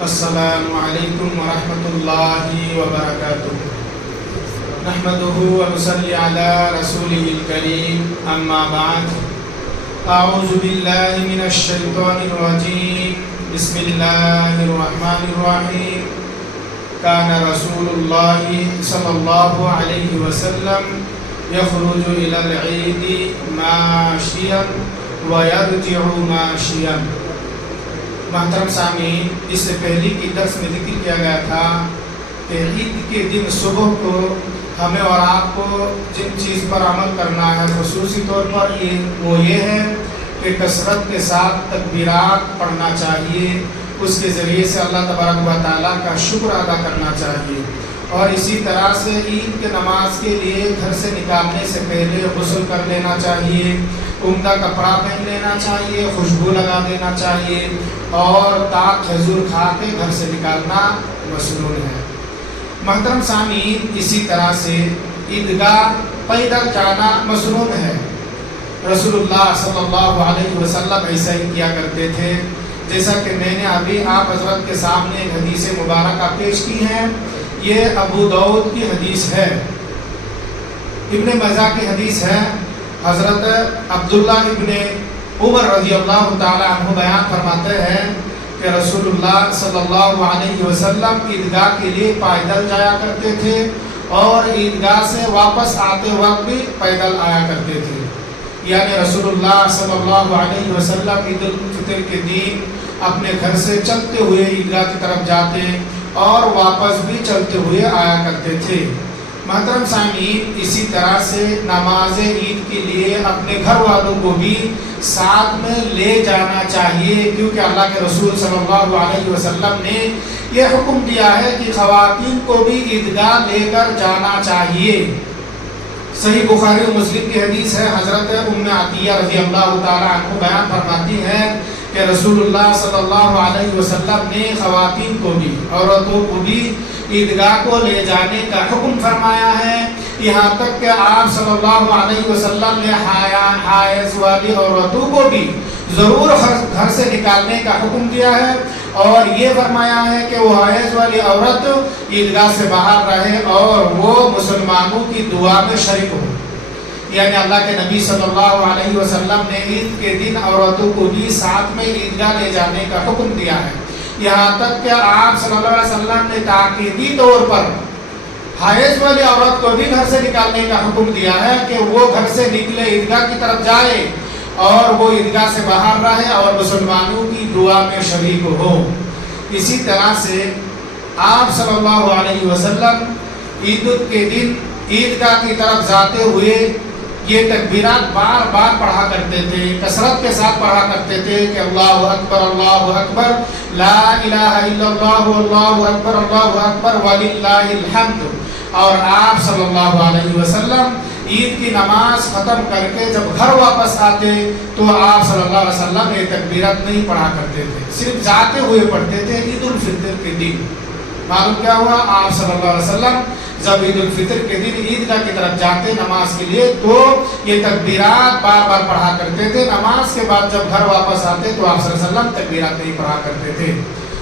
السلام علیکم ورحمۃ اللہ وبرکاتہ نحمده ونصلي على رسوله الكريم اما بعد اعوذ باللہ من الشیطان الرجیم بسم اللہ الرحمن الرحیم کان رسول اللہ صلی اللہ علیہ وسلم یخرج الى العید ماشیا ویرجع ماشیا۔ محترم سامعین، اس سے پہلے کی درس میں ذکر کیا گیا تھا کہ عید کے دن صبح کو ہمیں اور آپ کو جن چیز پر عمل کرنا ہے خصوصی طور پر وہ یہ ہے کہ کثرت کے ساتھ تکبیرات پڑھنا چاہیے، اس کے ذریعے سے اللہ تبارک و تعالیٰ کا شکر ادا کرنا چاہیے، اور اسی طرح سے عید کے نماز کے لیے گھر سے نکالنے سے پہلے غسل کر لینا چاہیے، عمدہ کپڑا پہن لینا چاہیے، خوشبو لگا دینا چاہیے، اور تاک کھجور کھا کے گھر سے نکالنا مسنون ہے۔ محترم سامعین، اسی طرح سے عیدگاہ پیدل جانا مسنون ہے۔ رسول اللہ صلی اللہ علیہ وسلم ایسا ہی کیا کرتے تھے، جیسا کہ میں نے ابھی آپ حضرت کے سامنے ایک حدیث مبارکہ پیش کی ہے۔ یہ ابو داؤد کی حدیث ہے، ابن ماجہ کی حدیث ہے۔ حضرت عبداللہ ابن عمر رضی اللہ تعالی عنہ بیان فرماتے ہیں کہ رسول اللہ صلی اللہ علیہ وسلم عیدگاہ کے لیے پیدل جایا کرتے تھے، اور عیدگاہ سے واپس آتے وقت بھی پیدل آیا کرتے تھے۔ یعنی رسول اللہ صلی اللہ علیہ وسلم عید الفطر کے دن اپنے گھر سے چلتے ہوئے عیدگاہ کی طرف جاتے اور واپس بھی چلتے ہوئے آیا کرتے تھے۔ محترم سامعین، اسی طرح سے نماز عید کے لیے اپنے گھر والوں کو بھی ساتھ میں لے جانا چاہیے، کیونکہ اللہ کے رسول صلی اللہ علیہ وسلم نے یہ حکم دیا ہے کہ خواتین کو بھی عیدگاہ لے کر جانا چاہیے۔ صحیح بخاری و مسلم کی حدیث ہے، حضرت ام عطیہ رضی اللہ تعالی عنہ بیان فرماتی ہے کہ رسول اللہ صلی اللہ علیہ وسلم نے خواتین کو بھی، عورتوں کو بھی عیدگاہ کو لے جانے کا حکم فرمایا ہے، یہاں تک کہ آپ صلی اللہ علیہ وسلم نے حائض والی عورتوں کو بھی ضرور گھر سے نکالنے کا حکم دیا ہے، اور یہ فرمایا ہے کہ وہ حائض والی عورت عیدگاہ سے باہر رہے اور وہ مسلمانوں کی دعا میں شریک ہو۔ یعنی اللہ کے نبی صلی اللہ علیہ وسلم نے عید کے دن عورتوں کو بھی ساتھ میں عیدگاہ لے جانے کا حکم دیا ہے، یہاں تک کہ آپ صلی اللہ علیہ وسلم نے تاکیدی طور پر حائض والی عورت کو بھی گھر سے نکالنے کا حکم دیا ہے کہ وہ گھر سے نکلے، عیدگاہ کی طرف جائے اور وہ عیدگاہ سے باہر رہے اور مسلمانوں کی دعا میں شریک ہو۔ اسی طرح سے آپ صلی اللہ علیہ وسلم عید کے دن عیدگاہ کی طرف جاتے ہوئے یہ تکبیرات بار بار پڑھا کرتے تھے، کثرت کے ساتھ پڑھا کرتے تھے کہ اللہ اکبر لا الہ الا اللہ اللہ اکبر وللہ الحمد۔ اور آپ صلی اللہ علیہ وسلم عید کی نماز ختم کر کے جب گھر واپس آتے تو آپ صلی اللہ علیہ وسلم یہ تکبیرات نہیں پڑھا کرتے تھے، صرف جاتے ہوئے پڑھتے تھے عید الفطر کے دن۔ معلوم کیا ہوا؟ آپ صلی اللہ علیہ وسلم جب عید الفطر کے دن عیدگاہ کی طرف جاتے نماز کے لیے تو یہ تکبیرات بار بار پڑھا کرتے تھے، نماز کے بعد جب گھر واپس آتے تو آپ صلی اللہ علیہ وسلم تکبیرات نہیں پڑھا کرتے تھے۔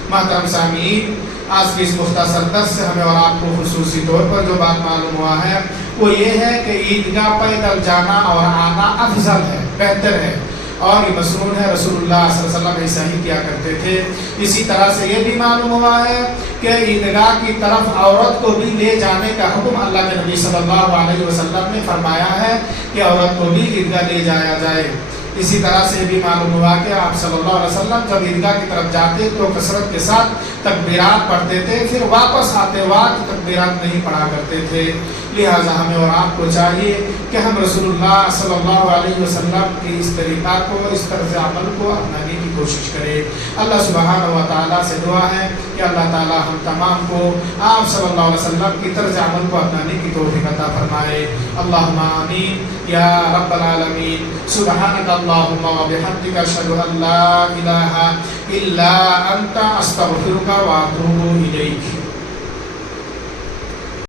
محترم سامعین، آج کی اس مختصر درس سے ہمیں اور آپ کو خصوصی طور پر جو بات معلوم ہوا ہے وہ یہ ہے کہ عیدگاہ پیدل جانا اور آنا افضل ہے، بہتر ہے، اور یہ مسنون ہے۔ رسول اللہ صلی اللہ علیہ وسلم ایسا ہی کیا کرتے تھے۔ اسی طرح سے یہ بھی معلوم ہوا ہے کہ عیدگاہ کی طرف عورت کو بھی لے جانے کا حکم اللہ کے نبی صلی اللہ علیہ وسلم نے فرمایا ہے کہ عورت کو بھی عیدگاہ لے جایا جائے۔ اسی طرح سے بھی معلوم ہوا کہ آپ صلی اللہ علیہ وسلم جب عیدگاہ کی طرف جاتے تو کثرت کے ساتھ تکبیرات پڑھتے تھے، پھر واپس آتے وقت تکبیرات نہیں پڑھا کرتے تھے۔ لہٰذا ہمیں اور آپ کو چاہیے کہ ہم رسول اللہ صلی اللہ علیہ وسلم کی اس طریقہ کو، اس طرز عمل کو اپنانے کی کوشش کریں۔ اللہ سبحانہ و تعالیٰ سے دعا ہے کہ اللہ تعالیٰ ہم تمام کو آپ صلی اللہ علیہ وسلم کی طرز عمل کو اپنانے کی توفیق عطا فرمائے۔ اللہم آمین یا رب العالمین۔ سبحانک اللہم و بحمدک، اشہد ان لا الہ الا انت، استغفرک و اتوب الیک۔